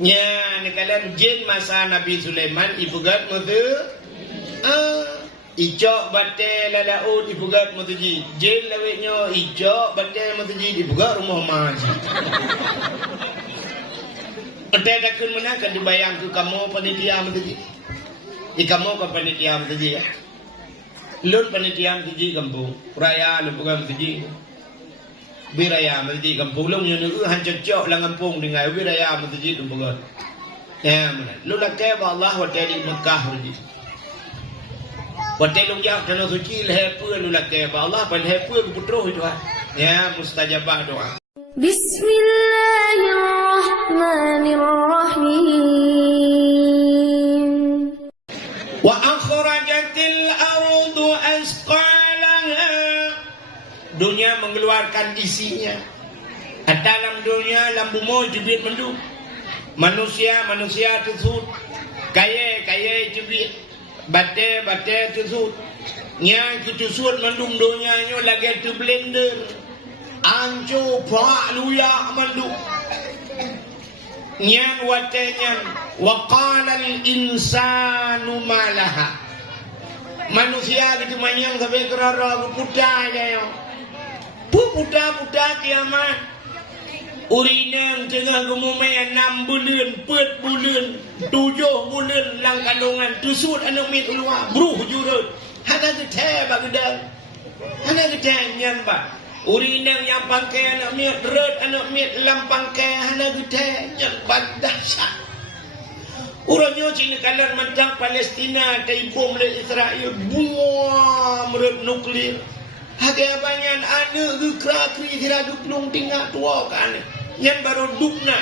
nya ni kalian jin masa Nabi Sulaiman ibugat mutu ijok bate lalaut ibugat mutu ji jin lawetnya ijok bate mutu ji ibugat rumah maji ate dakun mana kan dibayang ke kamu panitia mutu ji kamu kan panitia mutu ji ya lun panitia mutu ji kampung raya lu bukan mutu ji biraya mutu ji kampung lu nyu han cocok lang kampung dengan biraya mutu ji tu bukan ya mana lu nak ke Allah wa di Mekah mutu ji Watai long yak dalam suci leher lu nak ke Allah pada leher pun itu ya mustajabah doa. Bismillahirrahmanirrahim. Wa akhrajatil ardu asqalaha. Dunia mengeluarkan isinya. Dalam dunia lambu mo jubit mendu. Manusia tersud. Kaya jubit. Bate tersud yang ketusud mandung donyanya lagi tu blender anjo pak luya mandung yang watenya waqala al insanu malaha manusia gitu manyang sampai kerara puta aja yo puta kiamat urinang tengah gemumayan 6 bulan 4 bulan 7 bulan lang kandungan tusud anak mit ulwa bruh jurut hana gede bagedang hana gede nyan ba urinang yang pangkai anak mit red anak mit lam pangkai hana gede nyan badahsyat urangnya cina kalan mentang Palestina taibom le Israel buah merut nuklir hagai banyak anak gekra-kri tiragu pelung tinggal tua kan yang baru dukna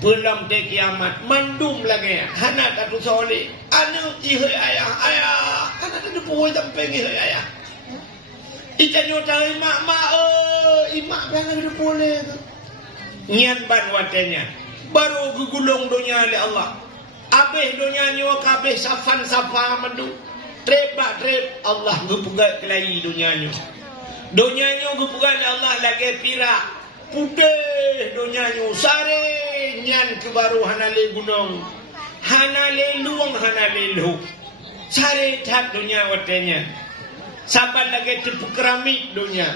pelam de kiamat mandum lagi hana katu soleh anu ihai ayah hana tu puai sampai ihai ayah ikanyo tahu mak imak bangan tu boleh nyan ban watenya baru gugulung dunia oleh Allah abeh dunia nyo kabeh safan safa mandu trep Allah gupugat kelai dunia nyo gupugat Allah lagi pira putih donyanya sare nyan ke baru hanale gunung hanale luang hanale lu sare tak dunia watenya saban lagi tipu keramik dunia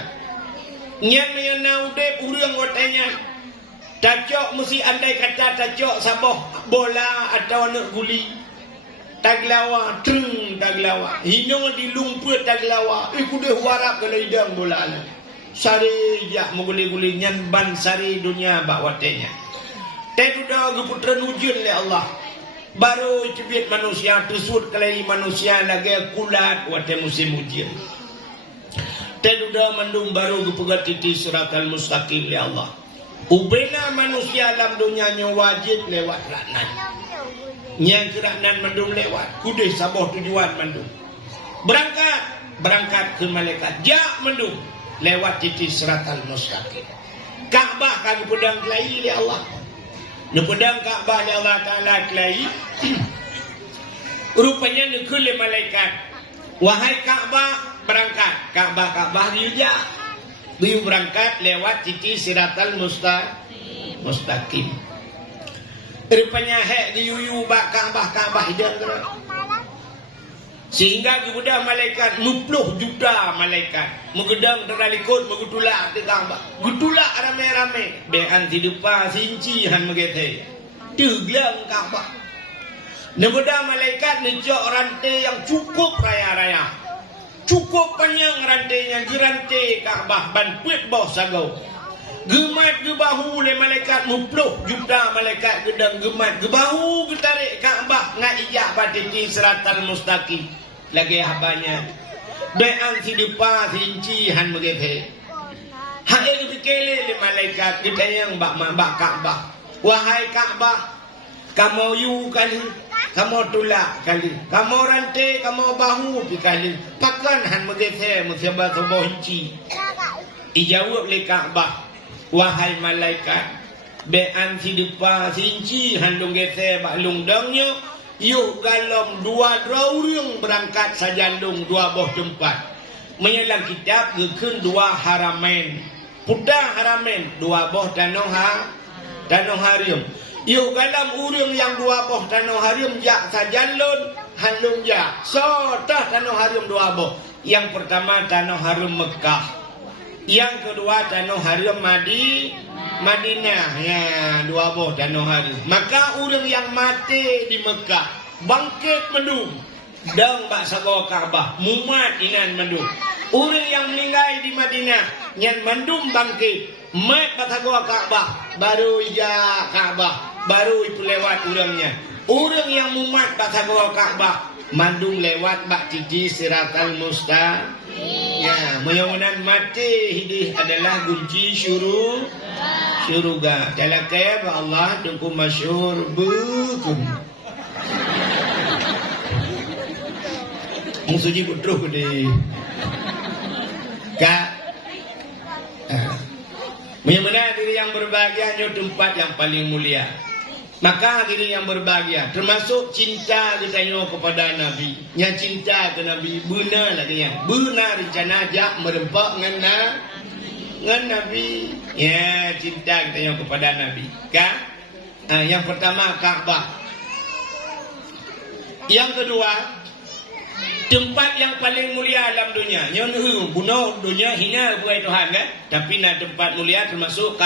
nyan yang naude urang watenya tajok mesti andai kata tajok saboh bola atau anak guli taglawa taglawa hinung di lumpur taglawa ikude warap kalau idang bola lah sari ya menguli-guli nyan ban sari dunia bak watenya tedu dah geputra nujun le Allah baru cebit manusia tusud kelai manusia lagi kulat wate musim ujian tedu dah mandung baru gepugat titi suratal mustaqim le Allah ubena manusia dalam dunia nya wajib lewat raknan yang keraknan mandung lewat kudeh saboh tujuan mandung berangkat ke malaikat jak mandung lewat titi siratal mustaqim. Kaabah kami pedang kelai oleh Allah. Ne pedang Kaabah oleh Allah Taala kelai. Rupanya ne kule malaikat. Wahai Kaabah berangkat. Kaabah dia dia berangkat lewat titi siratal mustaqim. Rupanya hek diuyu bak Kaabah hidup gerak. Sehingga kemudian malaikat 10 juta malaikat menggedang teralikut menggutulak di Kaabah gutulak ramai-ramai bean tidupa sincihan megete teglang Kaabah kemudian malaikat necok rantai yang cukup raya-raya cukup panjang rantainya gerantai Kaabah ban puit bawah sagau gemat ke bahu le malaikat 10 juta malaikat gedang gemat ke bahu getarik Kaabah ngajak batiki siratal mustaqim lagi habanya beang sidupa sincihan begitu hai dikele le malaikat kita yang bak Kaabah wahai Kaabah kamu yu kali kamu tulak kali kamu rantai kamu bahu kali pakan han begitu musibah sebuah inci dijawab le Kaabah wahai malaikat beang sidupa sincihan dong gete bak lungdangnya yuk galom 2 orang berangkat sajandung 2 boh tempat menyelang kitab gekun 2 haramain pudah haramain 2 boh danong harim Yo dalam urang yang dua boh tanah harum jak sajalun halum jak. So tah tanah harum dua boh. Yang pertama tanah harum Mekah. Yang kedua tanah harum Madinah. Ya, dua boh tanah harum. Maka urang yang mati di Mekah bangkit mendung. Dang bak sago Kaabah mumat inan mendung. Urang yang meninggal di Madinah nyan mendung bangkit mat bak sago Kaabah baru ija Kaabah. Baru itu lewat urangnya. Urang yang mumat bak sago Kaabah mandung lewat bak titi siratal mustaqim. Ya, mudah-mudahan mati hidih adalah kunci syurga. Talakaya ba Allah tungku masyhur bukum. Musuji putruh di Kak. Mudah-mudahan diri yang berbahagia adalah tempat yang paling mulia. Maka diri yang berbahagia termasuk cinta kita kepada Nabi. Yang cinta ke Nabi benar lagi ya. Benar rencana ajak merempak dengan Nabi. Ya, cinta kita kepada Nabi. Kan? Yang pertama Kaabah. Yang kedua tempat yang paling mulia alam dunia. Yang bunuh dunia hina kepada Tuhan kan? Tapi nak tempat mulia termasuk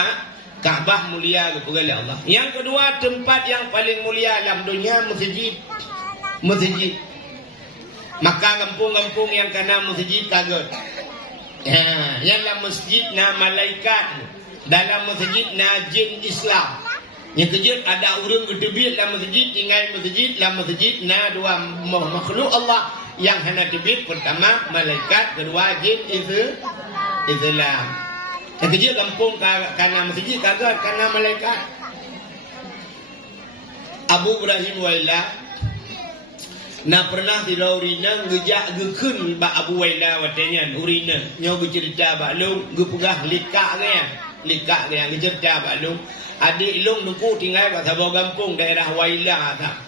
Kaabah mulia kepada Allah. Yang kedua tempat yang paling mulia alam dunia masjid. Maka kampung-kampung yang kena masjid kaget. Ya, yang dalam masjid na malaikat, dalam masjid na jin Islam. Yang kejut ada orang gedebit dalam masjid, tinggal masjid, dalam masjid na dua makhluk Allah yang hana debit. Pertama malaikat, kedua jin Islam. Yang kecil kampung karena masjid kagak karena malaikat. Abu Ibrahim Waila na pernah di urina ngejak gekun ba Abu Waila watenya urina nyo bercerita ba lu gepegah likak ke ya likak ke yang cerita ba lu adik long nuku tinggal ba sabau kampung daerah Waila ta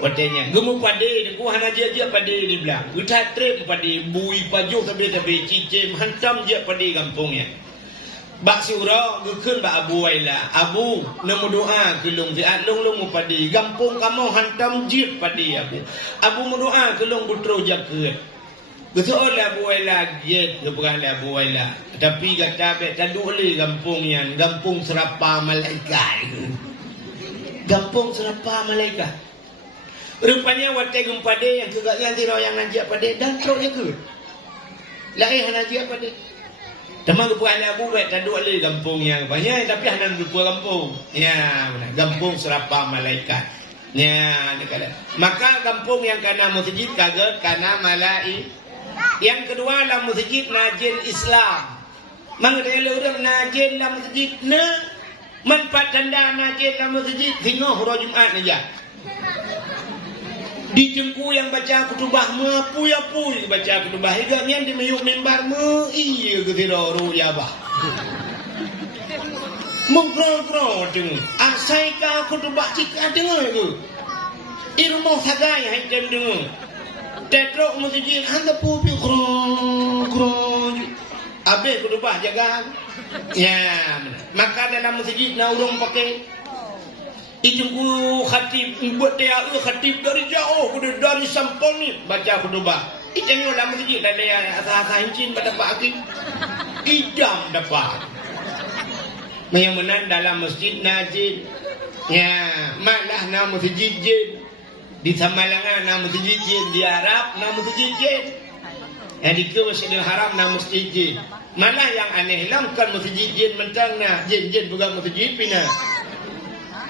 watenya gemu pade ku hana je pade di belah utat trip pade bui pajo tabe cicim hantam je pade kampungnya. Bak surah gekun ba Abu Waila. Abu nemu doa ke long fiat long padi. Gampung kamu hantam jit padi Abu. Abu doa ke long butro jakut. Betul Abu Waila jit ke berada Abu Waila. Tapi kata bet tak boleh gampung yang gampung serapa malaikat. Gampung serapa malaikat. Rupanya watai gempade yang kegaknya tiro yang najak pade dan troknya ke. Lain najak pade. Teman kepuan Abu baik tak dua lagi kampung yang banyak tapi hanya dua kampung. Ya, benar. Kampung serapa malaikat. Ya, maka kampung yang kena masjid kaget karena malaikat. Yang kedua lah masjid najin Islam. Mangdele orang najin lah masjid na manfaat tanda najin lah masjid tengok hari Jumaat aja. Di jengku yang baca kutubah mepuy-puy baca kutubah hingga yang di meyuk mimbar iya ketira ruya bah mengro-gro deng asai ka kutubah cika dengar ke ilmu sagai hai dem dengar tetrok masjid handa pupi gro abe kutubah jaga ya maka dalam masjid na urung pakai Ijengku khatib buat dia khatib dari jauh dari sampul ni baca khutbah. Ijeng dalam masjid ada asa-asa hincin pada pagi. Idam dapat. Yang menan dalam masjid najin. Ya, malah nama masjid jin. Di Samalangan nama masjid jin, di Arab nama masjid jin. Yang di Masjidil Haram nama masjid jin. Malah yang aneh lamkan masjid jin mentang nah jin pegang masjid pindah.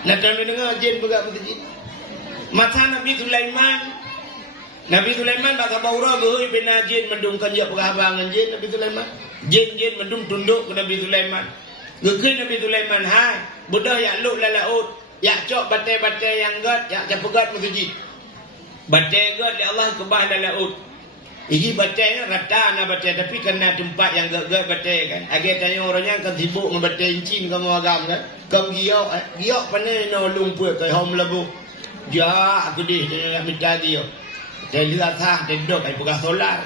Nak kami dengar jin bergerak masjid. Masa Nabi Sulaiman bakal baura berhoi bina jin mendungkan dia perhabangan jin Nabi Sulaiman. Jin mendung tunduk ke Nabi Sulaiman. Gekei Nabi Sulaiman hai budah yak luk lalaut yak cok batai-batai yang gat yak capegat masjid. Batai gat li Allah kebah lalaut. Ini batai rata na batai tapi kena tempat yang gak batai kan. Agi tanya orangnya kan sibuk ngebatai incin kamu agam kan. Kamu giok pandai no lumpur kai hom labu. Ja aku deh dia minta giok. Dia lihat sah dia dok ai buka solar.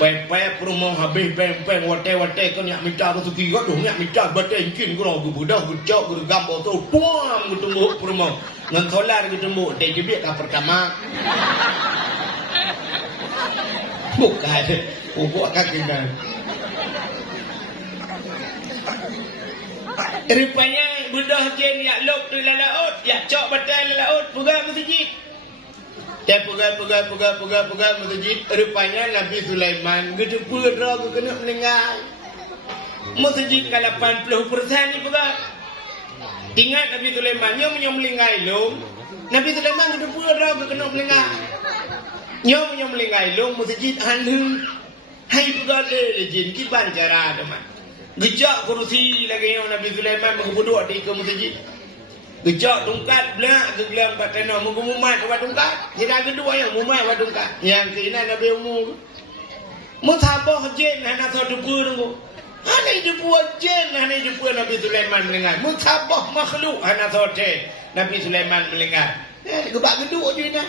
Pepe rumah habis peng wate kan nyak minta tu kira dong nyak minta batai kin ko budak gecok gambar tu puam ketemu rumah ngan solar ketemu teh jebik pertama bukan buat kakinan rupanya budak jen yak lok tu laut yak cok batai laut pegang masjid. Dia pegang masjid. Rupanya Nabi Sulaiman gitu pura kena meninggal. Masjid ke 80% ni pegang. Ingat Nabi Sulaiman yang meninggal long. Nabi Sulaiman gitu pura kena meninggal. Yang meninggal long masjid hanung. Hai pegang le jin kiban cara teman. Gejak kursi lagi yang Nabi Sulaiman mengebuduk di ke masjid. Gejak tungkat belak gegelam batana mumat wa tungkat. Tidak kedua yang mumat wa tungkat. Yang kena Nabi umur. Musabah jen hana satu pur. Hana hidup jen hana hidup Nabi Sulaiman melengah. Musabah makhluk hana satu Nabi Sulaiman melengah. Gebak geduk je nak.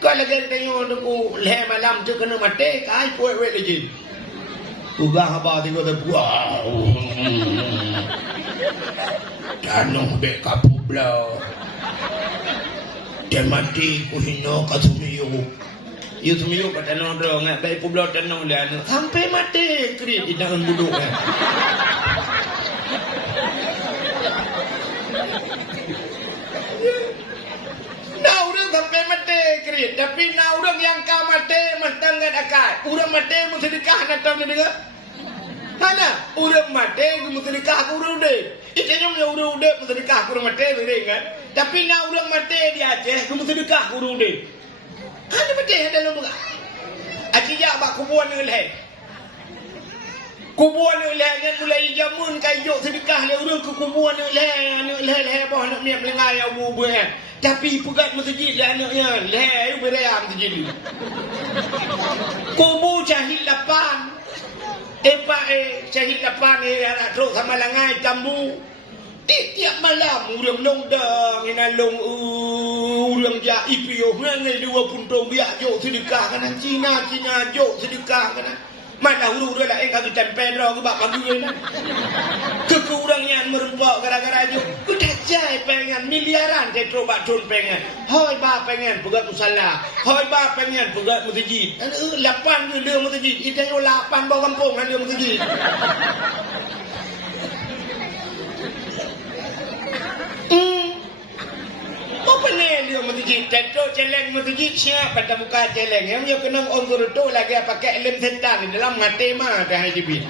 Kau lagi tengok tu leh malam tu kena mati kai puai wei lagi. Ugah apa tengok tu wow. Tanong be kapubla. Dia mati ku hino kasumiyo. Yo sumiyo pada nodong ngat baik publa tanong dia sampai mati kri di dalam buduk. Nah orang sampai mati kri tapi nah orang yang kau mati mentangkan akad. Orang mati mesti sedekah nak tahu ni dengar. Mana orang mati mesti sedekah aku orang deh. Itanya punya urang-urang mesti sedekah kurang mati beri kan. Tapi nak urang mati di Aceh mesti sedekah kurang deh. Ada mati ada lomba. Akhirnya abak kubuan oleh. Kubuan oleh kan mulai jamun kayu sedekah le urang ke kubuan oleh bah nak miap lengai abu buah. Tapi pegat masjid lah anaknya. Leh beream masjid. Kubu cahit lapan. Cahit lapan anak teruk sama langai tambu. Tiap malam urang longdang ina long urang ja ipio ngai dua puntong biak jo sedekah kana Cina jo sedekah kana. Mana urang dah engkau tempel ro ke bab pagi na. Ke urang yang merempok gara-gara jo. Udah jai pengen miliaran te coba tun pengen. Hoi ba pengen pegat musala. Hoi ba pengen pegat masjid. 8 ke le masjid. Ita yo 8 bawa kampung han le masjid. Apa ni dia masjid? Tetok celeng masjid siapa pada muka celeng. Yang kena on tu lagi pakai lem setan dalam mati mah dah hidup.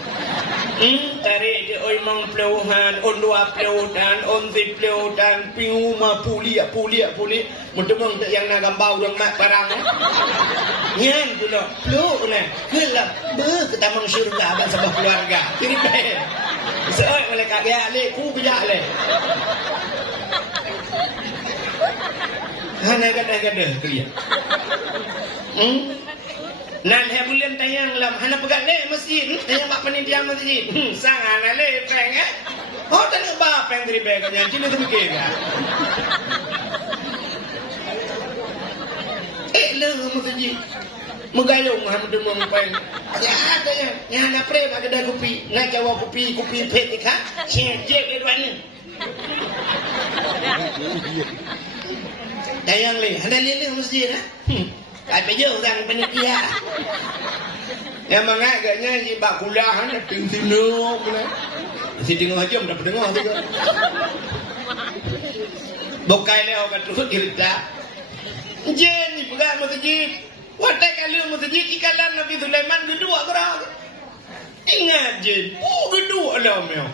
Tarik dia oi mang peluhan, on 20 dan on 10 dan pingu ma puli. Mudah-mudahan tak yang nak gambar orang mak parang. Nyan tu lah. Peluk lah. Gelap. Kita mang syurga abang sebab keluarga. Kiri baik. Seoi malaikat dia lek ku bijak lek. Hana gada-gada clear. Nan he bulan tayang lam hana pegat le masjid. Tayang bak panitia masjid. Sang ana le peng eh. Oh tak nak ba peng dari beg nya cina tu mikir kan. Le masjid. Megayung ham demung peng. Ya ada ya. Ya na pre bak kedai kopi. Nak jawa kopi pet ni kan. Cek le duan ni. Dayang le, ada lele masjid lah. Kai pejo orang panitia. Yang mengagaknya si bak kulah ni ting-ting pula. Si tengok jam dapat dengar tu. Bokai le orang terus cerita. Jen ni pegang masjid. Watai kali masjid ikalan Nabi Sulaiman kedua gerak. Ingat jen, kedua lah meo.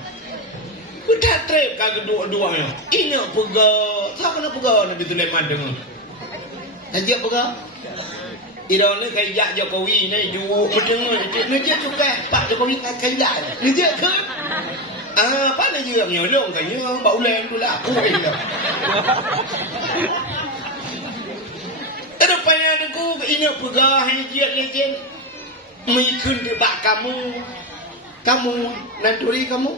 Udah trip kagak dua-duanya. Ini pegang. Siapa nak pegang Nabi Sulaiman dengar? Najak pegang. Irau ni kayak Jokowi ni ju mendengar. Najak juga Pak Jokowi kayak. Najak ke? Apa najak nyolong kayaknya bau lem tu lah. Aku ni lah. Rupanya aku ini pegang najak legend. Mengikut debak kamu nanturi kamu.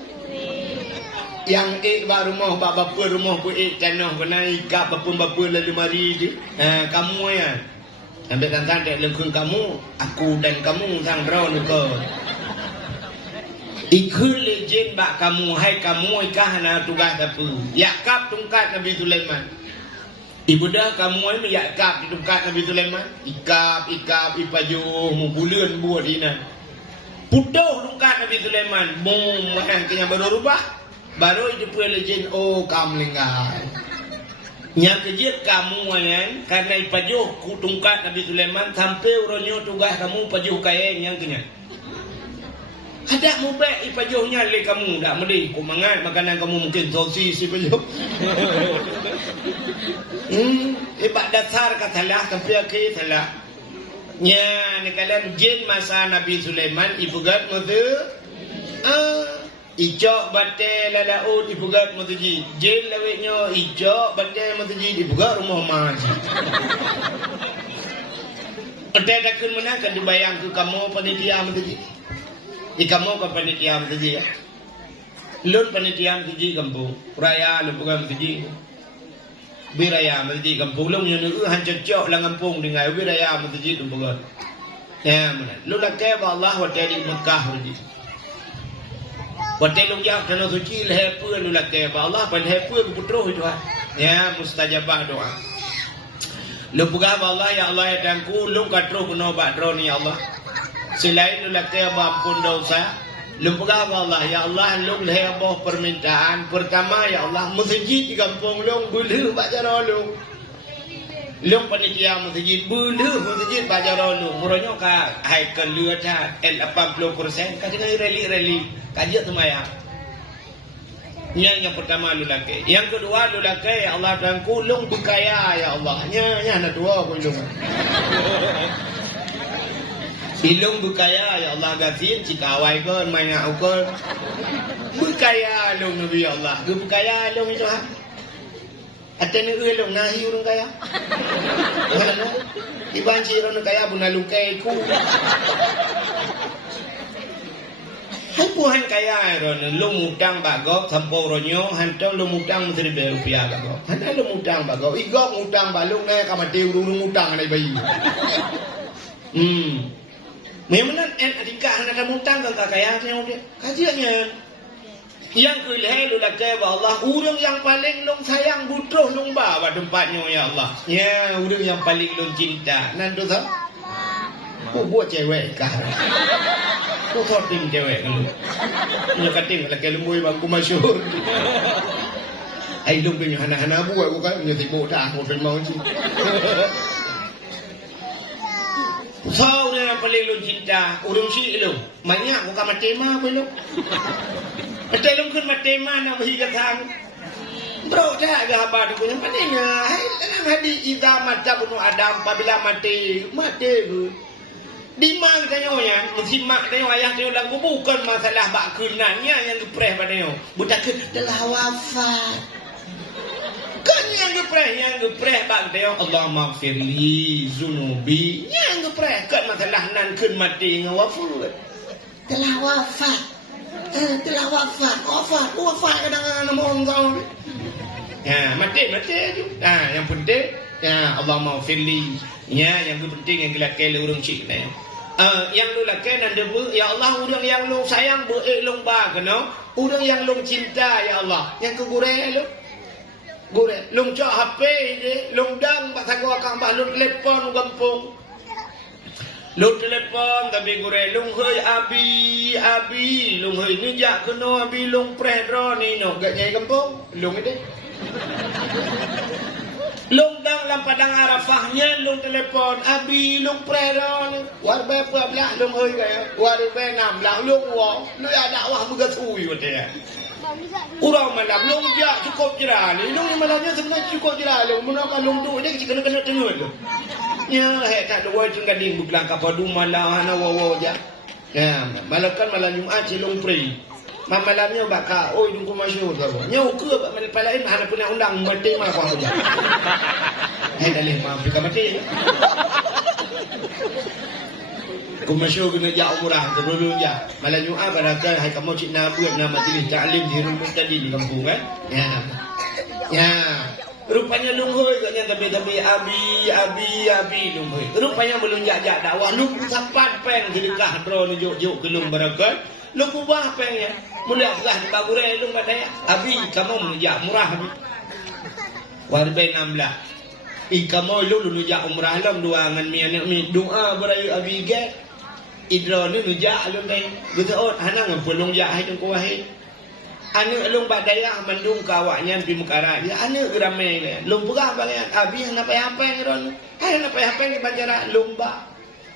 Yang rumah bapa rumah ku tanah kena ikap bapa lalu mari je. Kamu ya. Ambil kan dek lengkung kamu, aku dan kamu sang drone ke. Ikut legend bak kamu, hai kamu ikah na tugas apa? Yakap tungkat Nabi Sulaiman. Ibu dah kamu ini yakap di tungkat Nabi Sulaiman. Ikap ipajuh mu bulan buat ina. Putuh tungkat Nabi Sulaiman. Bom yang kena baru rubah. Baru itu pun legend oh kamu lenggai. Yang kejir kamu kan karena ipajuh ku tungkat Nabi Sulaiman sampai uronyo tugas kamu pajuh kaya yang kena. Ada mu baik ipajuhnya le kamu dak mesti ku mangat makanan kamu mungkin sosis ipajuh. Ibak dasar katalah sampai ke salah. Nya ni kalian jin masa Nabi Sulaiman ibugat mutu. Ijok bate lalaut ibugat mutu ji. Jin lawetnya ijok bate mutu ji ibugat rumah maji. Ada dakun mana kan dibayang ke kamu panitia mutu ji. Kamu ke panitia mutu ji ya. Lun panitia mutu ji kampung. Raya lu bukan mutu ji. Biraya mutu ji kampung lu yang han cocok lang kampung dengan biraya mutu ji tu bukan. Ya mana. Lu nak ke Allah wa di Mekah mutu ji. Watai long yak tanah suci lehepu lu nak ke Allah pan lehepu ke putroh itu ya mustajabah doa. Lu buka Allah ya Allah ya tangku lu katro kuno badro ni ya Allah. Selain lu nak ke ampun dosa, lu buka Allah ya Allah lu lehepu permintaan pertama ya Allah masjid di kampung lu bulu bajaro lu. Lu panitia masjid bulu masjid bajaro lu. Muronyo ka hai ke lu ta 80% ka dengan rally kajian semayang. Yang pertama lu laki. Yang kedua lu laki ya Allah dan kulung berkaya ya Allah. Nya nak dua kulung. Ilung berkaya ya Allah gasin cikawai ke main ngau ke. Berkaya lu Nabi Allah. Berkaya lu itu ha. Atene ulung nahi urang kaya. Mana iban ciro kaya bunalung kaya ku. Hai puhan kaya ron lu mutang bagok sampo ronyo hantong lu mutang Rp1,000 bagok. Hana lu mutang bagok igok mutang balung na kamati urung mutang na bayi. Memang en adika hana mutang ka kaya nya dia. Kajiannya yang kelih lu lak Allah urang yang paling long sayang butuh long bawa tempatnya ya Allah. Ya urang yang paling long cinta. Nan tu tau. Buat cewek kah? Kau sorting cewek lu. Punya kating laki lembui bangku masyhur. Ai lung punya anak-anak buat aku kan punya tiba dah aku mau sih. Kau ni yang paling lu cinta, urung si lu. Banyak aku kan matema apa lu. Mati lu kun matema nak bagi katang. Bro dah gabar tu punya panenya. Hai dalam hadis iza mata bunuh Adam apabila mati tu. Di mana tanya orang, mesti mak tanya ayah tanya lagu bukan masalah bak kenannya yang gepreh padanya. Budak ke telah wafat. Kan yang gepreh bak tanya Allah maghfirli zunubi. Yang gepreh kan masalah nan kun mati ngawafut. Telah wafat. Wafat kadang-kadang ngomong kau. Ya, mati tu. Yang penting ya Allah maghfirli. Ya, yang penting yang kelakar urang cik ni. Yang lu lakukan dan debu ya Allah urang yang lu sayang beek long ba kena urang yang lu cinta ya Allah yang ke gure long cak HP je long dang bak sago akang bak lu telefon kampung lu telefon tapi gure long heuy abi long heuy ni jak kena abi long preh dro ni no gak nyai kampung long ide long dang lam padang Arafahnya long telepon abi long preron warbe puablah long heuy kaya warbe nam lang long wo lu ya dakwah begatui wate urang malam long ja cukup jera ni long ni malamnya sebenarnya cukup jera long menaka long tu dia kena tengok lu nya he tak dua jeng gading buklang kapadu malam ana wo ja ya malakan malam Jumaat long pre malamnya bakal oi dungku masyhur kau nyau ke bak palain hana punya undang mati mah kau aja dalih mah pika mati ku masyhur kena ja umrah dulu ja malam Jumaat barangkali hai kamu cik na buat nama majlis taklim di rumah tadi di kampung kan ya Rupanya lunghoi katnya tapi abi lunghoi. Rupanya belum jak dakwah lu sapat peng sedekah dro juk kelung barakat. Lu kubah pengnya. Mulia kelah di bagure lu badaya. Abi kamu menjak murah abi. Warbe 16. Ikamu lu jak umrah lam dua ngan mi doa berayu abi ge. Idro ni jak lu dai. Betul hana ngapulung jak hai tu kuahi. Anu lung badaya mandung kawaknya pi mekara dia anu ramai le lung pegah bangan abi hana apa ngiron hana apa bajara lomba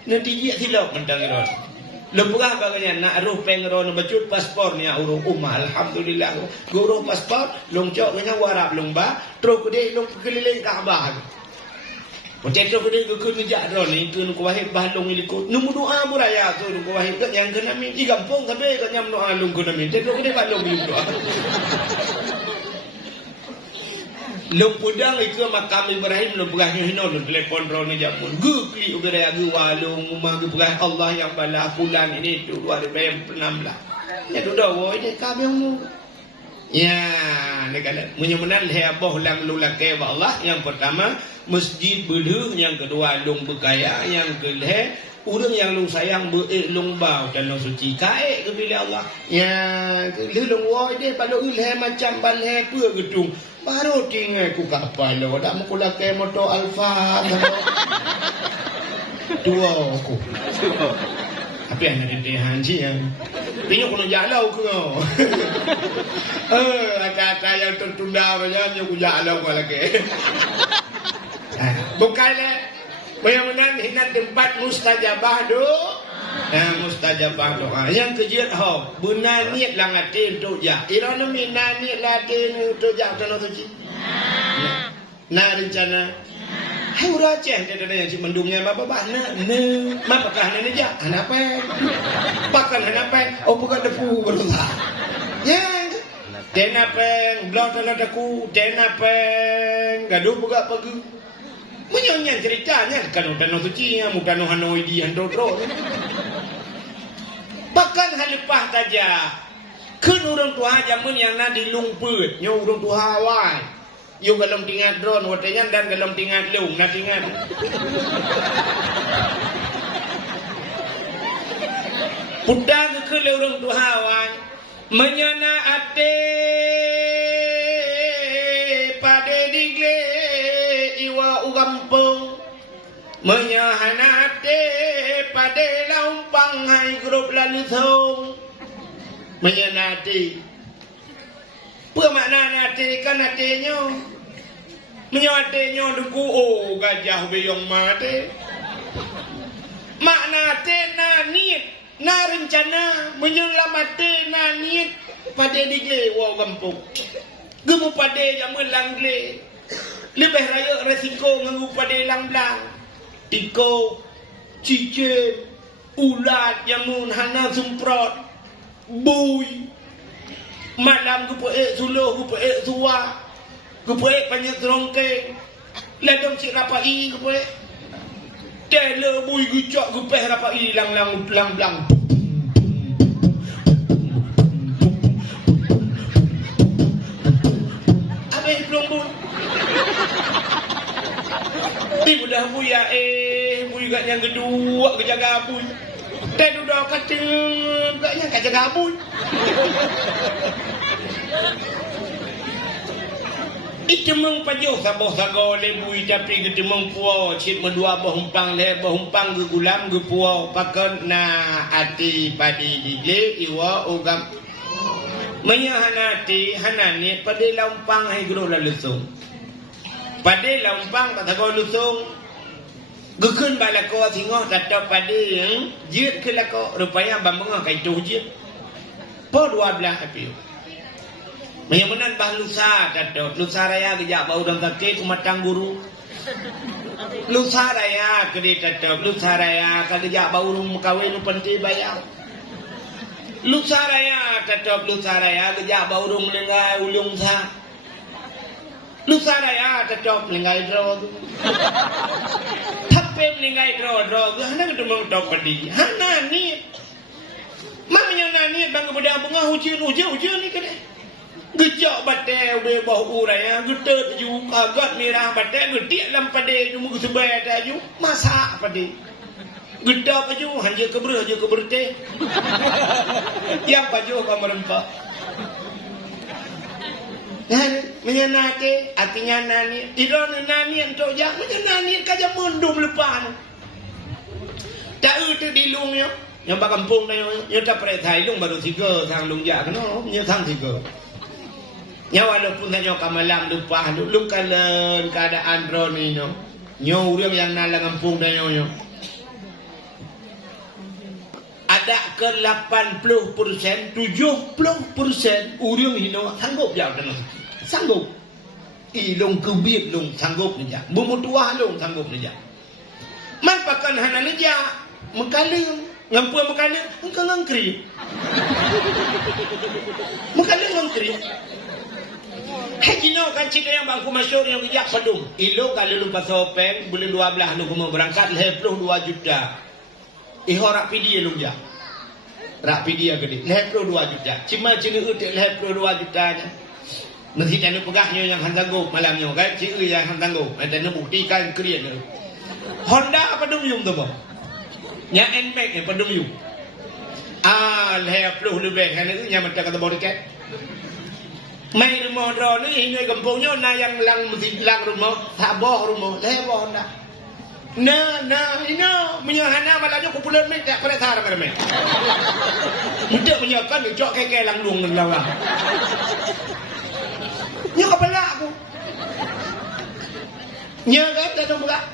nanti dia silap mentang ngiron lung pegah bangan nak ruh pengron bacut paspor ni urung umma alhamdulillah guru paspor lung cok nya warap lomba terus gede lung keliling Kaabah potato gede gukun mijak ron ni kun ko wahid bahlong ilikot numu doa buraya tu ko wahid kat yang kena mi igampong sabe kat nyam doa lung kena mi teto gede bahlong ilung doa lung pudang itu makam Ibrahim lung pegah hino lung telepon ron ni jamun gu kli ugere gu walung umah gu pegah Allah yang bala fulan ini tu 2016 ya tu dah woi de kami mu ya ni kata menyemenan heboh lang lulake wa Allah yang pertama masjid beluh, yang kedua lung berkaya, yang kedua urang yang lung sayang lung bau dan lung suci kae ke bila Allah ya lung woi dia kalau ilhe macam balhe pua gedung baru tinggal ku kapal lo dak mukula ke motor Alfa dua aku tapi ana de hanji yang pinyo kono jalau ku kata yang tertunda banyak ku jalau ku lagi bukannya mudah-mudahan hinat tempat mustajabah mustajabah doa yang kejiat benar niat lang hati untuk jak irana minat niat hati untuk jak tanah suci rencana hai urah ceh dia yang si mendungnya bapak mapakah ni jak kenapa pakan kenapa bukan depu berusaha ya tenapeng blok tanadaku tenapeng gaduh buka pagi menyonya ceritanya kan danau suci muka Hanoi di Handodro bahkan halepah saja kun urang tua jamun yang nadi lungput nyo urang tua wai yo galom tinggal drone watenya dan galom tinggal lung na tinggal pudang ke urang tua wai menyana ate pade digle gampung menyahanate pada laumpang hai grup lalu thong menyanati apa makna nate kan natenya menyatenya duku gajah beyong mate makna te na niat na rencana menyelamate na niat pada digle wa gampung gemu pada jamun langle lebih raya resiko nganggu pada lang-lang tiko cicim ulat jamun hana sumprot bui malam gu peek suluh gu peek suwa gu peek panjang serongkeng ladong cik rapai gu peek tele bui gu cok gu peh rapai lang-lang apa yang belum bui budak buya buy kat yang kedua ke jaga buy dan udah kata katnya kat jaga buy itu meng pajuh saboh sago le buy tapi kita meng puau cit medua bohumpang le bohumpang ke gulam ke puau pakon na ati padi digle iwa ugam menyahanati hanani pada laumpang hai guru lalusung pada laumpang pada kau lusung gukun balako singoh tatap pada yang jut ke lako rupanya bambang kai tu jut po 12 api menyamanan bah lusa tatap lusa raya gejak bau dan kaki kumatang guru lusa raya kedi tatap lusa raya kejak bau rum kawin penti bayar lusa raya tatap lusa raya gejak bau rum lengai ulung sa lusa raya tetap meninggal draw tapi meninggal draw hana ketemu tok padi hana ni mamanya nani bang budak bunga hujan ni kene Gejak batai udah bau uraya, getet ju, agak merah batai, getik lam pade ju muka sebai ada ju, masak pade. Gedap ju, hanya keber teh. Yang baju kamarempa. Menyenati, artinya nani, iron nani untuk jak menyenani kaja mundum lepas. Tak itu di lungnya, yang bak kampung na yang tak pernah thai lung baru 3 thang lung jak no, nya thang 3. Nya walaupun hanya kamalam lupa lung kalen keadaan drone no. Nyo urang yang nalang kampung na nyo. Ada ke 80%, 70% urang hino sanggup jauh dengan sanggup. Ilung kubit lung sanggup nija. Bumutuah lung sanggup nija. Man pakan hana nija mengkaling ngampua mengkaling engkau ngangkri. Mengkaling ngangkri. Hejino kan cita yang bangku masyur yang bijak padung. Ilo kalau lupa sopeng bulan 12 lu mau berangkat 22 juta. Iho rak pidi lu ja. Rak pidi gede 22 juta. Cuma cini utik 22 juta nya. Mesti jangan pegahnya yang hantangguk malamnya kan ciri yang hantangguk. Ada nak buktikan krian tu. Honda apa dum yung tu boh? Nya NMAX apa dum yung? 20 lebih kan itu nya macam kata boriket. Mai rumah dro ni ini kampungnya na yang lang mesti lang rumah, sabah rumah, lebo Honda. Nah, ini menyahana malahnya kumpulan mek tak pada thar pada mek. Mudah menyakan jok keke lang luang lawa. Nya kepala aku. Nya kan tanah belah.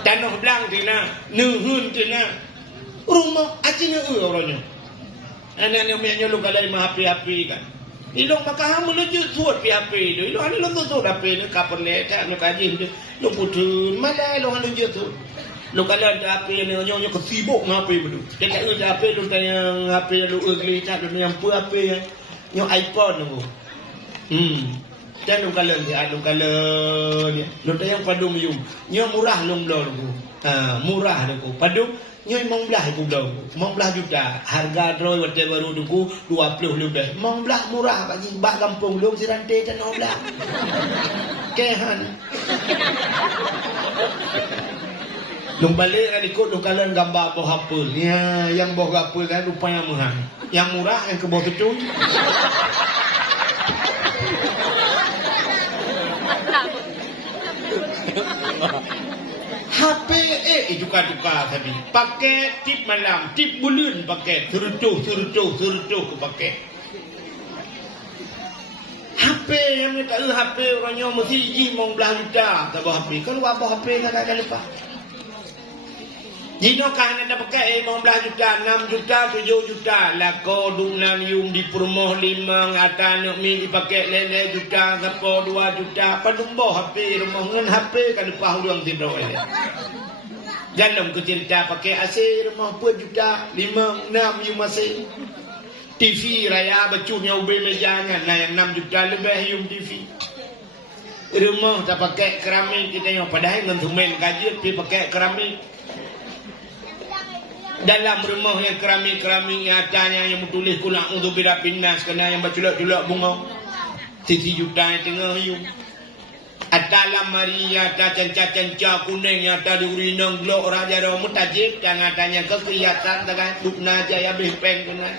Tanah belang tina, nuhun tina. Rumah acinya orangnya. Anak-anak miaknya lu kalau lima api-api kan. Ilong makaham menuju suat PHP itu. Ilong anu lu suat HP itu kapan letak lu kaji itu. Lu putun mana ilong anu je tu. Lu kalau ada HP ni nyonya kesibuk ngapi betul. Kita ada HP lu tanya HP lu ugly tak lu yang pu HP yang iPhone tu. Dan lu kalau ni lu tanya padum yung. Nyo murah lu belum lu. Murah tu padum. Nyo mong belah aku belum. Mong belah juta. Harga droi wate baru duku 20 lebih. Mong belah murah bagi bak kampung lu si rantai tanah belah. Kehan. Lu balik kan ikut lu kalian gambar boh apel. Ya, yang boh apel kan rupanya murah. Yang murah yang ke boh tutung. HP duka tadi. Pakai tip malam, tip bulan pakai serutuh ke pakai. HP yang ni tak ada HP orangnya mesti ji mau belah juta tak bawa HP. Kalau bawa HP tak ada lupa. Jino kan ada pakai mau belah juta, 6 juta, 7 juta. Lako dunan yung di permoh 5 ngata nak mi dipakai lele juta, gapo 2 juta. Padum bawa HP rumah ngan HP kan lupa urang tidur ele. Dalam cerita pakai AC rumah 4 juta, 5, 6 yung masih. TV raya bacunnya ubel mejanya, nah yang 6 juta lebih yung TV. Rumah tak pakai keramik kita yang padahal dengan tumen gaji tapi pakai keramik. Dalam rumah yang keramik yang atanya yang tulis kulang untuk bila pinas kena yang berculak-culak bunga. 3 juta yang tengah yung. Dalam Maria ada cenca-cenca kuning yang ada di urinang glok raja romo tajib jangan tanya kekiatan dengan bukna jaya bepeng kena.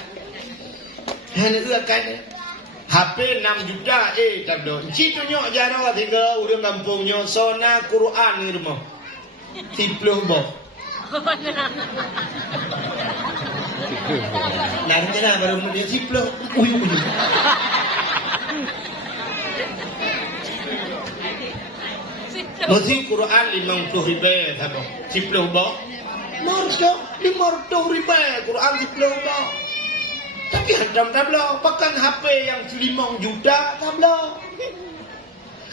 Hanya kan HP 6 juta tak ada. Citu nyok jaro tiga urang kampungnya sona Quran ni rumah. 10 boh. Nanti lah baru dia 10 uyuk. Mesti Quran 50 ribu apa? 10 boh. Marjo 50 ribu Quran 10 boh. Tapi hantam tablo, pakan HP yang 5 juta tablo.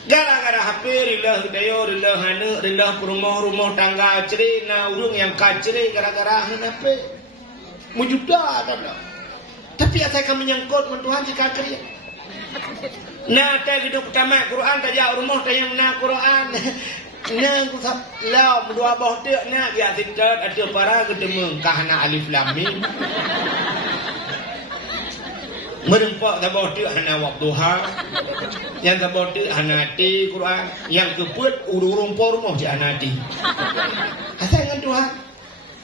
Gara-gara HP rilah dayo rilah hanu rilah rumah tangga ceri na urung yang kaceri gara-gara HP. Mujuta tablo. Tapi asal kami menyangkut Tuhan jika kerja. Nah, tak hidup pertama Quran tak jauh rumah tak yang na Quran. Nah, kusap lau dua bawah dia na dia tingkat ada para ketemu kahana alif lam mim. Merempak tabah tu hana waktu duha. Yang tabah tu hana hati Quran. Yang keput urung rumah je hana hati. Asal dengan Tuhan.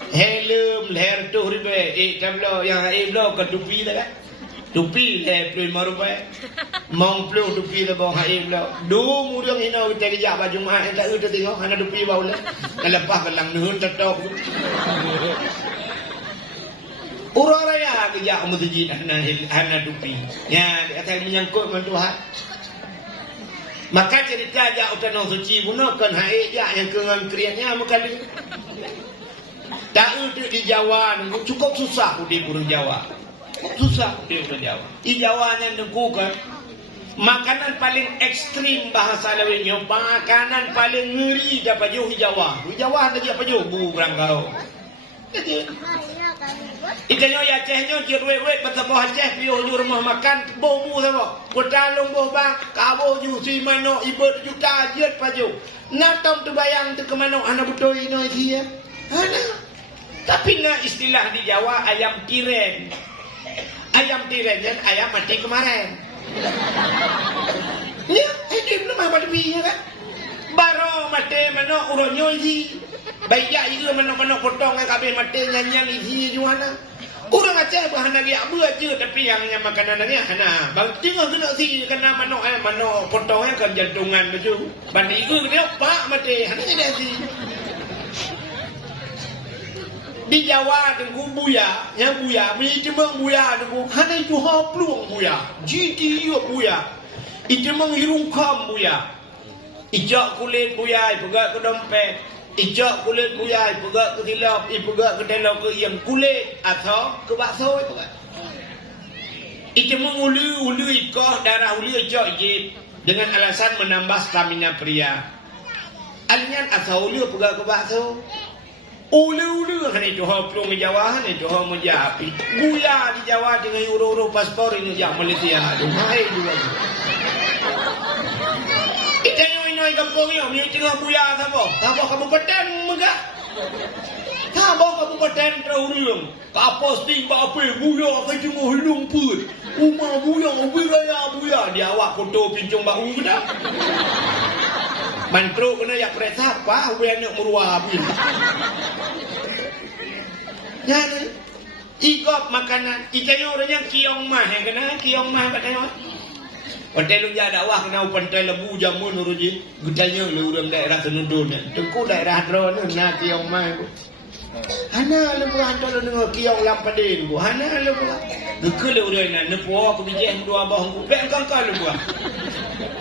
Helm leher tu ribe. Tablo yang blo ke tupi dah kan. Tupi leher puluh marubai. Mong puluh tupi dah bawah blo. Dua murang ina kita kejap baju mak tak ada tengok hana tupi bau le. Lepas kelang nuhun tetok. Orang raya kejap masjid hana dupi. Ya, kata menyangkut dengan Tuhan. Maka cerita ajak utanong suci gunakan haid yang kengan kriatnya mekali. Tak ada di Jawa cukup susah di burung Jawa. Susah di burung Jawa. Di Jawa yang nengkukan makanan paling ekstrim bahasa lainnya, makanan paling ngeri dapat jauh di Jawa. Di Jawa ada apa jauh bu berangkau. Itanya ya Acehnya jirwe-we bersama Aceh piuh di rumah makan bomu sama. Kutalung boh bang, kabo ju si mano ibet juta jet paju. Natom tu bayang tu ke mano anak betul ino dia. Ana. Tapi na istilah di Jawa ayam tiren. Ayam tiren dan ayam mati kemarin. Ya, ini belum apa lebih ya kan? Baro mati mano uronyo isi. Baik ya itu mana-mana potong kabeh mati nyanyian isi juana. Orang Aceh bahana dia abu aja tapi yang makanan dia hana. Bang tengok kena si kena mano potongnya ke jantungan baju. Bandi itu dia pak mati hana dia si. Di Jawa tengku buya, yang buya, mi cemang buya tengku hana itu haplung buya. GT yo buya. Itu menghirung kam buya. Ijak kulit buya, pegat ke dompet. Ijak kulit buaya, pegat ke tilap, pegat ke dalam ke yang kulit atau ke bakso itu kan. Itu mengulu ikah darah ulu ijak ijib dengan alasan menambah stamina pria. Alian asal ulu pegat ke bakso. Ulu kan itu hal pelung di Jawa, kan itu hal menjapi. Buaya di Jawa dengan euro paspor ini yang Malaysia. Hai juga. Kita yang kampung ni, ni tengah buaya siapa? Siapa kabupaten megah? Siapa kabupaten terurung? Kapos tiba apa? Buaya ke tengah hidung pun. Rumah buaya, wiraya buaya. Dia awak foto pincung bau ke dah? Mantro kena yang perintah apa? Buaya nak meruah pun. Jadi, ikut makanan. Kita yang orang yang kiong mah, kena kiong mah katanya. Pantai lu ada wah kena pantai lebu jamun uruji. Gudanya lu orang daerah Senudun. Tengku daerah Dron nak kiong mai. Hana lebu hantar lu dengan kiong lampadin bu. Hana lebu. Gekul lu orang nak nepo aku bijih dua bawah ku. Pek kangkal lebu.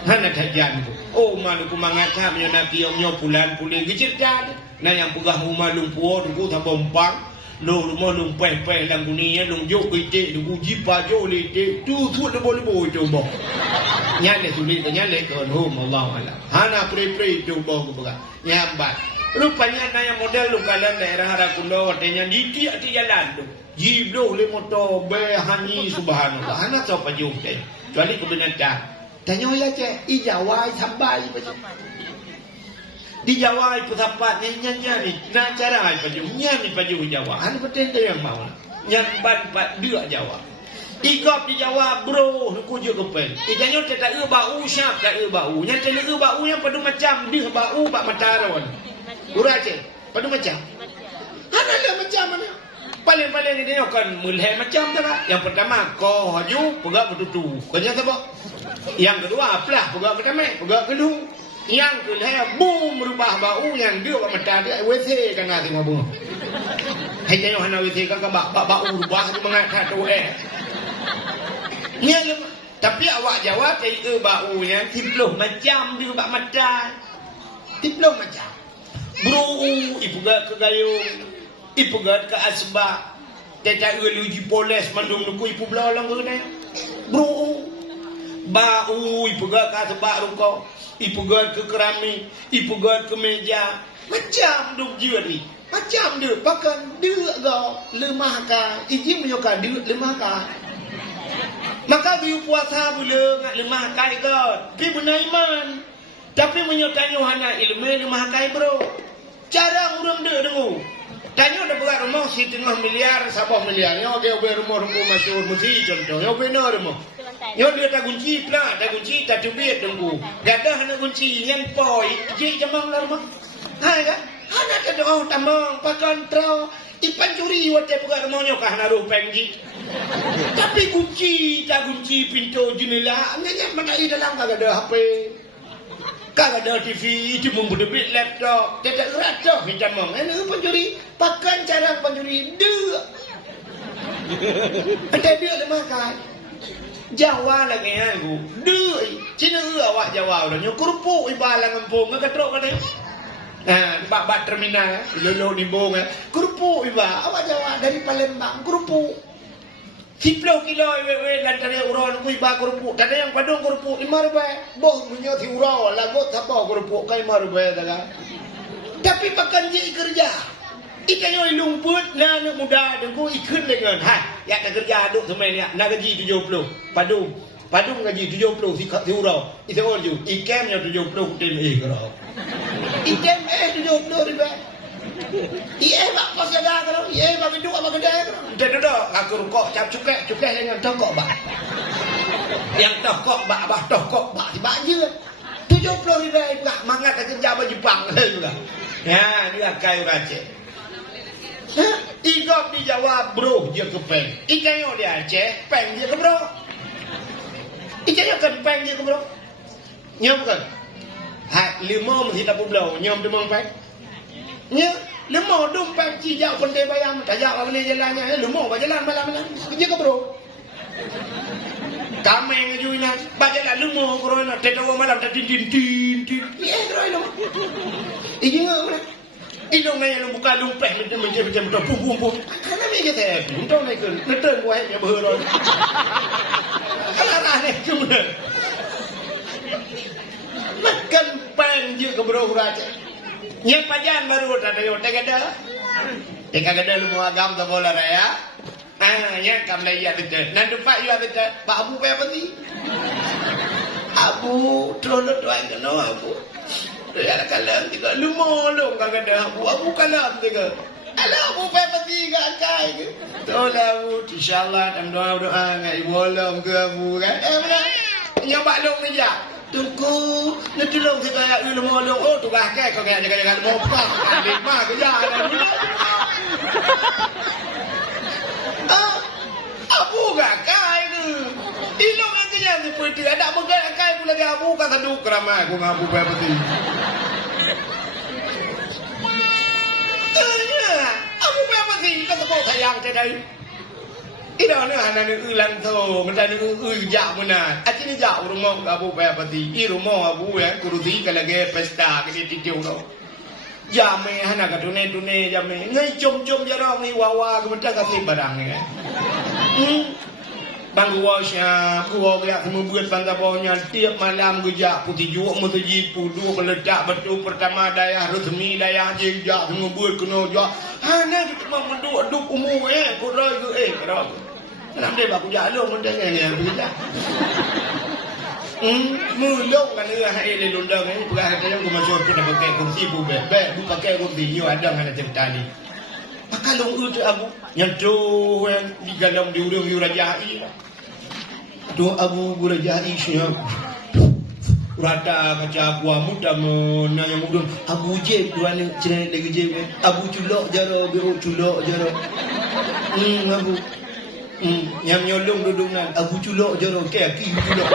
Hana tajan bu. Oh malu ku mangata menyona kiong nyo pulan pulih gecirdan. Nah yang pegah rumah lumpuo tengku tak bompang. Lu rumah lung pai lang dunia lung jok ite du jipa jo le te tu tu de boleh boy coba nyale sulit nyale kon hum Allah Allah hana pre tu boh ku baga nyambat rupanya na yang model lu kalan daerah Harakundo watenya diti ati jalan tu jiblo le motor be hani subhanallah hana coba jo te kecuali kebenaran tanya ya ce i Jawa sampai di Jawa itu tempat nyanyi nak cara apa je nyanyi baju Jawa anu betul yang mau yang ban dua Jawa ikop di Jawa bro ku je kepen ijanyo tak bau syap tak bau nya tak bau yang padu macam dia bau pak mataron urang je padu macam ana le macam mana paling dia kan mulai macam tu lah yang pertama ko haju pegang betutu kanya apa yang kedua aplah pegang pertama pegang kedua yang kelihatan boom merubah bau yang dia kat mata dia WC kan nak tengok bunga. Hai tengok hana WC kan bau rubah tu mengat tu Ni tapi awak jawab saya baunya tiploh macam dia kat mata. Tiploh macam. Bro ibu ke gayung. Ibu ke asbak. Teta uji poles mandung nuku ibu belalong ke kena. Bro bau ibu ke asbak ruko. Ipugat ke keramik, ipugat ke meja, macam duk juri, macam dia, bahkan dia kau lemah kah, izin menyokah dia lemah kah. Maka dia puasa pula nak lemah kah kau, pergi bernaiman, tapi menyokah Yohana ilmu lemah kah bro. Cara orang dek dengu. Tanya ada buat rumah 1,5 miliar, 10 miliar. Yo dia beli rumah masyhur mesti contoh. Yo benar rumah. Yo dia tak kunci pula, tak kunci tak cubit dengu. Gadah nak kunci yang poi, je jamang lah rumah. Hai kan? Hana ada orang tamang pakontrol. Ipan curi wate buat rumahnya kah naruh penggi. Tapi kunci, tak kunci pintu jendela. Nanya mana di dalam kagak ada HP. Kagak ada TV, cuma berdebit laptop. Tidak rata kita mong. Ini pencuri, pakai cara pencuri dua. Ada dua le makan. Jawa lagi aku. Dua. Cina awak Jawa udah nyukurpu ibalang kampung ketrok kan. Nah, bak terminal, lolo di bong. Kerupuk iba, awak Jawa dari Palembang kerupuk. 10 kilo wewe lantare uron ku iba kerupuk. Ada yang padung kerupuk 5 rupiah. Boh punya ti urau lagot apa kerupuk kai 5 rupiah daga. Tapi makan je kerja. Ikan yang lumput na anak muda dengku ikut dengan. Ha, ya nak kerja duk semai ni nak gaji 70. Padung gaji 70 ti urau. Itu orju. Ikan yang 70 kutim kerau. Ikan 70 rupiah. Iya bak pas ada kalau iya bak itu apa kedai kalau tidak aku rokok cap cukai dengan tokok bak yang tokok bak tiba aja 70 ribu enggak mangat kerja baju Jepang juga ya dia kayu Aceh igop di Jawa bro dia ke peng ikannya di Aceh peng dia ke bro ikannya kan peng dia ke bro nyom kan hai lima mesti tak pulau nyom demang peng nya lemah dompet cijak pandai bayang tajak apa ni jalannya lemah berjalan malam-malam kerja ke bro kami ngajuin berjalan lemah corona tetawa malam tak tin ya bro ini ngapa ilong ngaya buka dompet macam pum karena ni kita untuk naik ke ngeteng gua hanya berhoror alah ni cuma makan pang je ke bro raja yang pajan baru ada yo tegada lu mau agam tak boleh raya yang kam lagi ada nanti pak you ada pak abu apa sih abu trono doang kena abu ya kalam tiga lu mau lu kagak ada abu kalam tiga ala abu apa sih gak kai tolah abu insyaallah dan doa ngai bolong ke abu kan yang pak long ni ya tunggu nanti long kita ya lu mau long oh tu bahkan kau kayak jangan mau pak lima kerja abu gak kai tu ilong yang kerja seperti ada bergaya kai pula dia abu kan taduk ramai aku ngabu berapa tu abu berapa sih kan sebut sayang cedai ida ni anak ni ulang tu, macam ni jak mana? Aci ni jak rumah abu bayar pati. I rumah abu ya, kurusi kalau lagi pesta kini tidur tu. Jame anak katune jame. Ngai cum jarang ni wawa kemudian kasih barang ni. Bangku wasya, kuah dia semua buat bangga bawahnya tiap malam gejak putih juak mesti jipu dua meledak betul pertama daya resmi daya jejak semua buat kena jak. Anak cuma menduk umum koroi ke koroi. Nam dia baku jalung mendeng yang bila. Mulung kan dia hai le lundang ni bukan kata yang masuk pun pakai kursi bube. Bu pakai kursi yo ada ngana cerita ni. Kalau tu abu nyentuh yang di dalam di urang yurajai. Tu abu gurajai siap. Rata kaca gua muda mona yang mudun abu je dua ni cerita lagi je abu culok jaro biru culok jaro. Abu yang nyolong duduk nan abu culok jaro kaki culok.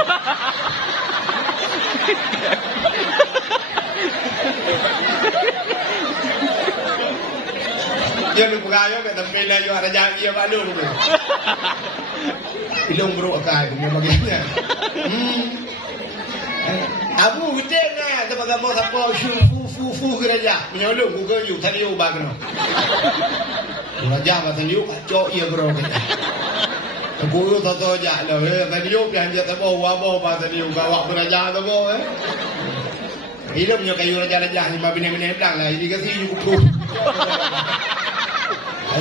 Jangan bergaya ke tempat lain ada jangan ia balung tu. Ilong bro akai punya bagiannya. Abu kita na sebagai mau siapa fu kerja menyolong Google you tadi you bagno. Raja macam you cok ia bro kita. Guru tahu aja lah, tadi you belanja tahu apa tadi you gawak beraja tahu hidupnya kayu raja-raja ni bini-bini bilang lah ini kasi you bro.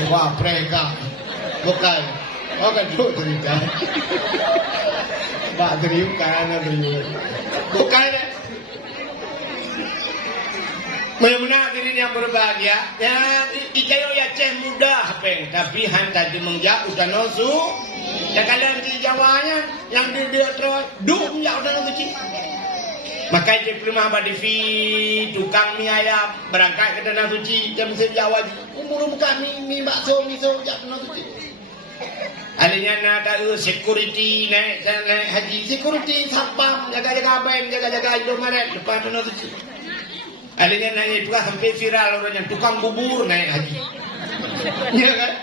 Wah mereka bukan tu cerita. Pak teriuk kan teriuk. Bukan Benar diri yang berbahagia. Ya, ikayo ya ceh muda hapeng, tapi hantar di mengjak udah nosu. Ya kalian di Jawanya yang di terus dum ya udah nosu. Maka je primah badivi tukang mie ayam berangkat ke Tanah Suci jam Jawa umur buka mie bakso miso jak Tanah Suci. Alinya nak security naik haji security sapam jaga-jaga band jaga-jaga Indomaret depan Tanah Suci. Alinya naik itu sampai viral orang yang tukang bubur naik haji. Iya kan?